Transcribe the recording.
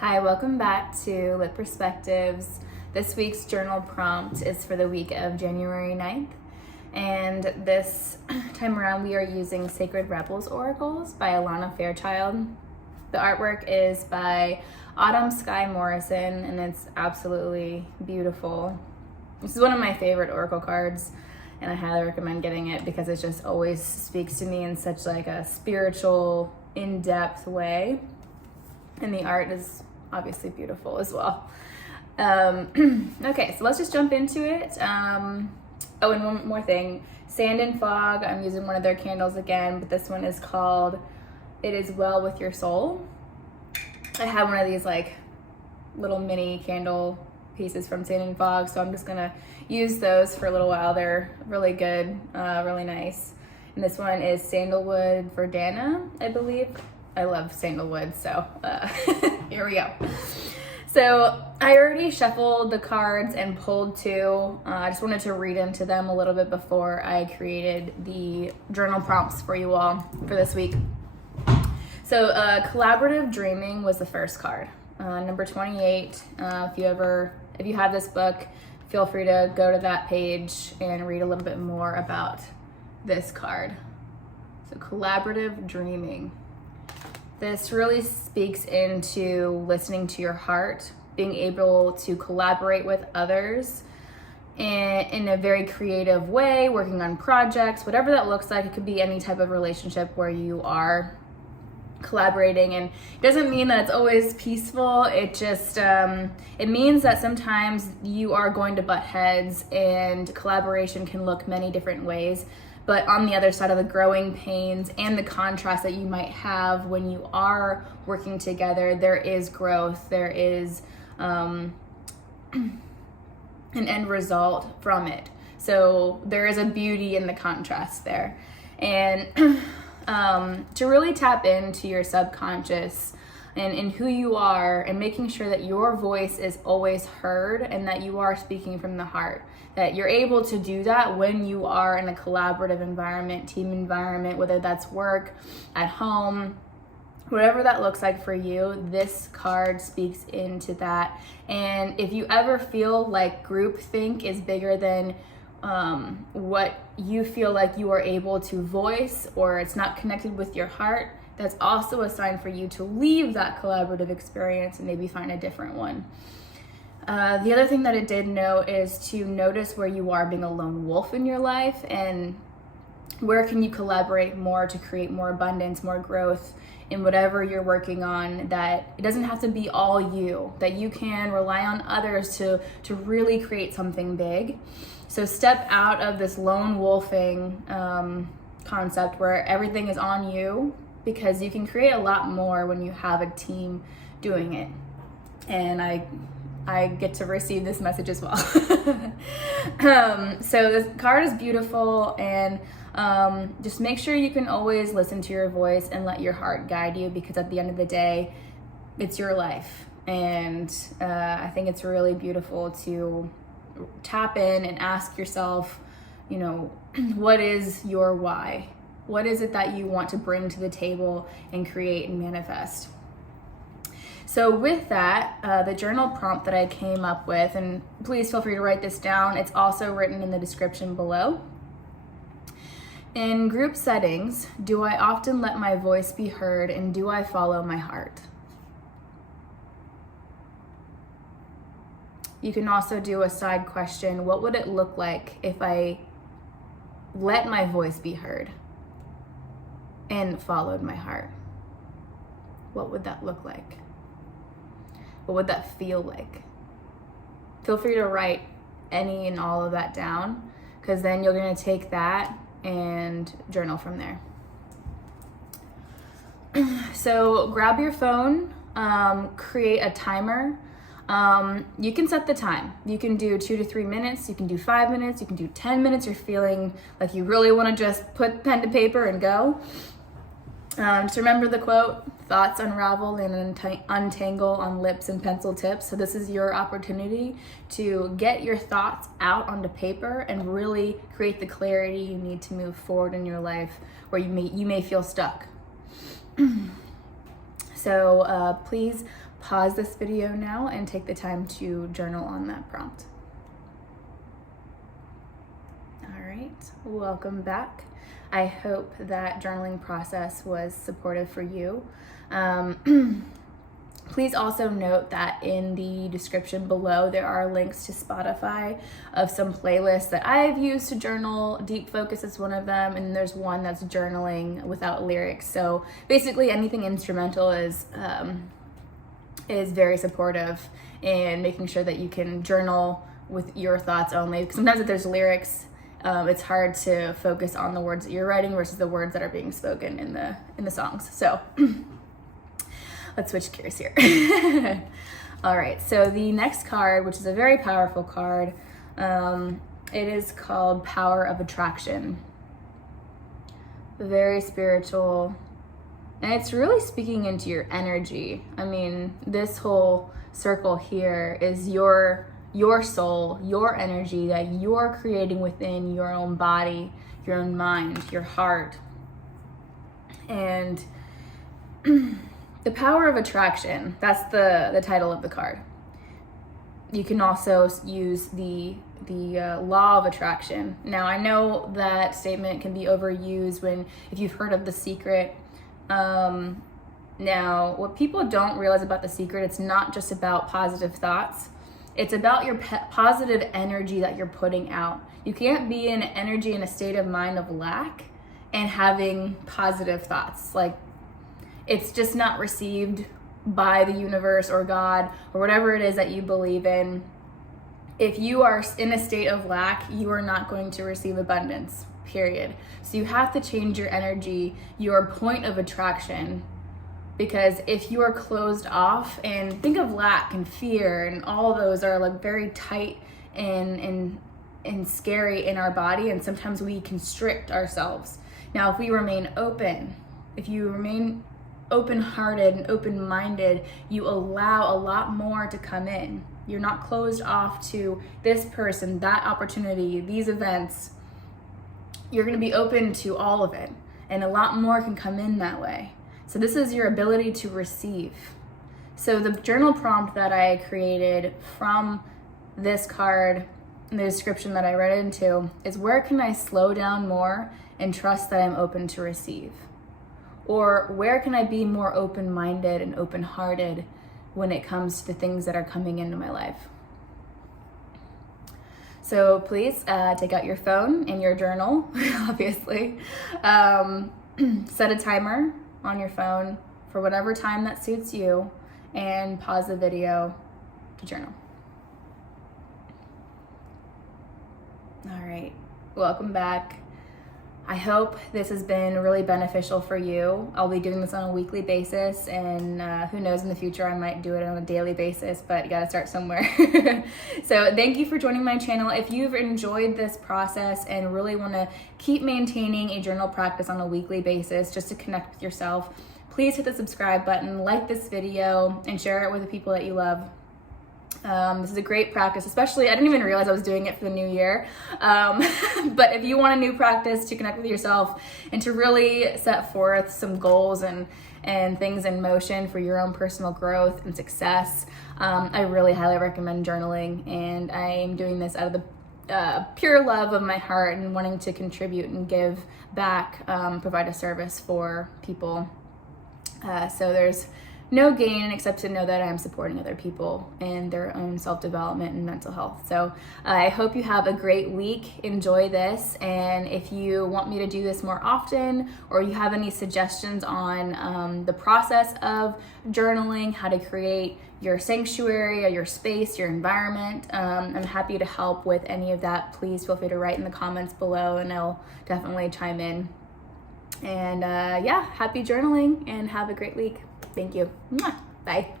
Hi, welcome back to Lit Perspectives. This week's journal prompt is for the week of January 9th. And this time around, we are using Sacred Rebels Oracles by Alana Fairchild. The artwork is by Autumn Skye Morrison, and it's absolutely beautiful. This is one of my favorite oracle cards, and I highly recommend getting it because it just always speaks to me in such like a spiritual, in-depth way. And the art is obviously beautiful as well. Okay, so let's just jump into it. And one more thing. Sand+Fog, I'm using one of their candles again, but this one is called It Is Well With Your Soul. I have one of these like little mini candle pieces from Sand+Fog, so I'm just gonna use those for a little while. They're really good, really nice. And this one is Sandalwood for Dana, I believe. I love sandalwood, so here we go. So I already shuffled the cards and pulled two. I just wanted to read into them a little bit before I created the journal prompts for you all for this week. So collaborative dreaming was the first card, number 28. If you have this book, feel free to go to that page and read a little bit more about this card. So collaborative dreaming. This really speaks into listening to your heart, being able to collaborate with others in a very creative way, working on projects, whatever that looks like. It could be any type of relationship where you are collaborating, and it doesn't mean that it's always peaceful. It just it means that sometimes you are going to butt heads, and collaboration can look many different ways. But on the other side of the growing pains and the contrast that you might have when you are working together, there is growth, there is an end result from it. So there is a beauty in the contrast there. And to really tap into your subconscious and in who you are, and making sure that your voice is always heard and that you are speaking from the heart, that you're able to do that when you are in a collaborative environment, team environment, whether that's work, at home, whatever that looks like for you. This card speaks into that. And if you ever feel like groupthink is bigger than what you feel like you are able to voice, or it's not connected with your heart, that's also a sign for you to leave that collaborative experience and maybe find a different one. The other thing that it did note is to notice where you are being a lone wolf in your life, and where can you collaborate more to create more abundance, more growth in whatever you're working on, that it doesn't have to be all you, that you can rely on others to really create something big. So step out of this lone wolfing concept where everything is on you, because you can create a lot more when you have a team doing it. And I get to receive this message as well. So this card is beautiful, and just make sure you can always listen to your voice and let your heart guide you, because at the end of the day, it's your life. And I think it's really beautiful to tap in and ask yourself, what is your why? What is it that you want to bring to the table and create and manifest? So with that, the journal prompt that I came up with, and please feel free to write this down, it's also written in the description below. In group settings, do I often let my voice be heard, and do I follow my heart? You can also do a side question. What would it look like if I let my voice be heard and followed my heart? What would that look like? What would that feel like? Feel free to write any and all of that down, because then you're going to take that and journal from there. So grab your phone, create a timer. You can set the time. You can do 2 to 3 minutes. You can do 5 minutes. You can do 10 minutes. You're feeling like you really want to just put pen to paper and go. Just remember the quote, thoughts unravel and untangle on lips and pencil tips. So this is your opportunity to get your thoughts out onto paper and really create the clarity you need to move forward in your life where you may feel stuck. So please pause this video now and take the time to journal on that prompt. All right, welcome back. I hope that journaling process was supportive for you. Please also note that in the description below, there are links to Spotify of some playlists that I've used to journal. Deep Focus is one of them, and there's one that's journaling without lyrics. So basically anything instrumental is very supportive in making sure that you can journal with your thoughts only. Sometimes if there's lyrics, it's hard to focus on the words that you're writing versus the words that are being spoken in the songs. So let's switch gears here. All right, so the next card, which is a very powerful card, it is called Power of Attraction. Very spiritual, and it's really speaking into your energy. I mean, this whole circle here is your soul, your energy that you're creating within your own body, your own mind, your heart. And the power of attraction, that's the title of the card. You can also use the law of attraction. Now, I know that statement can be overused if you've heard of The Secret. Now, what people don't realize about The Secret, it's not just about positive thoughts. It's about your positive energy that you're putting out. You can't be in energy in a state of mind of lack and having positive thoughts. Like, it's just not received by the universe or God or whatever it is that you believe in. If you are in a state of lack, you are not going to receive abundance, period. So you have to change your energy, your point of attraction, because if you are closed off, and think of lack and fear and all of those are like very tight and scary in our body, and sometimes we constrict ourselves. Now, if we remain open, if you remain open-hearted and open-minded, you allow a lot more to come in. You're not closed off to this person, that opportunity, these events. You're going to be open to all of it, and a lot more can come in that way. So this is your ability to receive. So the journal prompt that I created from this card in the description that I read into is, where can I slow down more and trust that I'm open to receive? Or where can I be more open-minded and open-hearted when it comes to the things that are coming into my life? So please take out your phone and your journal, obviously. Set a timer on your phone for whatever time that suits you, and pause the video to journal. All right, welcome back. I hope this has been really beneficial for you. I'll be doing this on a weekly basis, and who knows, in the future I might do it on a daily basis, but you gotta start somewhere. So thank you for joining my channel. If you've enjoyed this process and really wanna keep maintaining a journal practice on a weekly basis just to connect with yourself, please hit the subscribe button, like this video, and share it with the people that you love. This is a great practice, especially, I didn't even realize I was doing it for the new year. But if you want a new practice to connect with yourself and to really set forth some goals and things in motion for your own personal growth and success, I really highly recommend journaling. And I am doing this out of the pure love of my heart and wanting to contribute and give back, provide a service for people. So there's no gain except to know that I'm supporting other people in their own self-development and mental health. So I hope you have a great week. Enjoy this. And if you want me to do this more often, or you have any suggestions on the process of journaling, how to create your sanctuary or your space, your environment, I'm happy to help with any of that. Please feel free to write in the comments below, and I'll definitely chime in. And yeah, happy journaling and have a great week. Thank you. Bye.